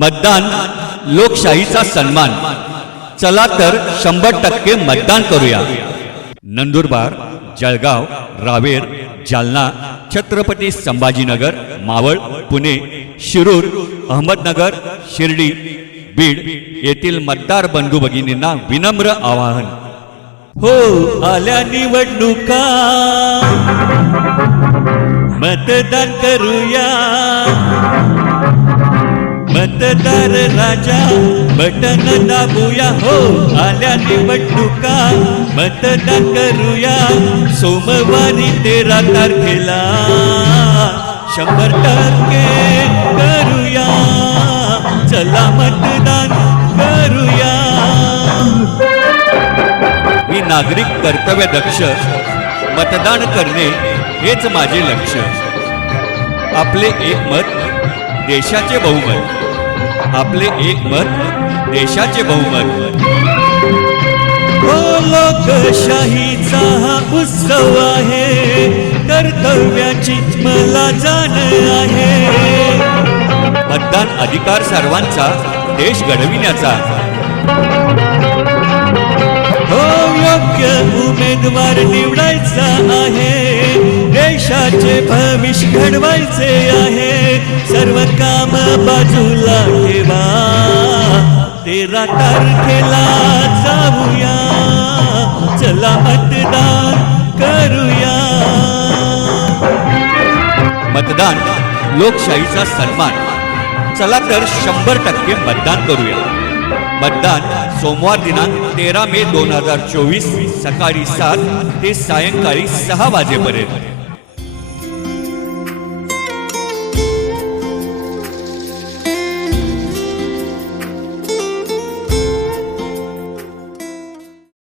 मतदान लोकशाहीचा सन्मान. चला तर शंभर टक्के मतदान करूया. नंदुरबार जळगाव रावेर जालना छत्रपती संभाजीनगर मावळ पुणे शिरूर अहमदनगर शिर्डी बीड येथील मतदार बंधू भगिनींना विनम्र आवाहन. हो आल्या निवडणुका. मतदान करूया. मतदार राजा बटन दाबूया हो आल्या निवडणुका मतदान करूया सोमवारी तेरा तारखेला. शंभर टक्के करूया चला मतदान करूया. मी नागरिक कर्तव्य दक्ष मतदान करणे हेच माझे लक्ष आपले एक मत देशाचे बहुमत. आपले एक मत देशाचे बहुमत. हो लोकशाहीचा हा उत्सव आहे कर्तव्याची मला जाण आहे. मतदान अधिकार सर्वांचा देश घडविण्याचा. हो योग्य उमेदवार निवडायचा आहे देशाचे भविष्य घडवायचे आहे. सर्व काम बाजूला तेरा तारखेला जाऊया चला मतदान करूया. मतदान लोकशाहीचा सन्मान. चला तर शंभर टक्के मतदान करूया. मतदान सोमवार दिनांक तेरा मे दोन हजार चोवीस सकाळी सात ते सायंकाळी सहा वाजेपर्यंत.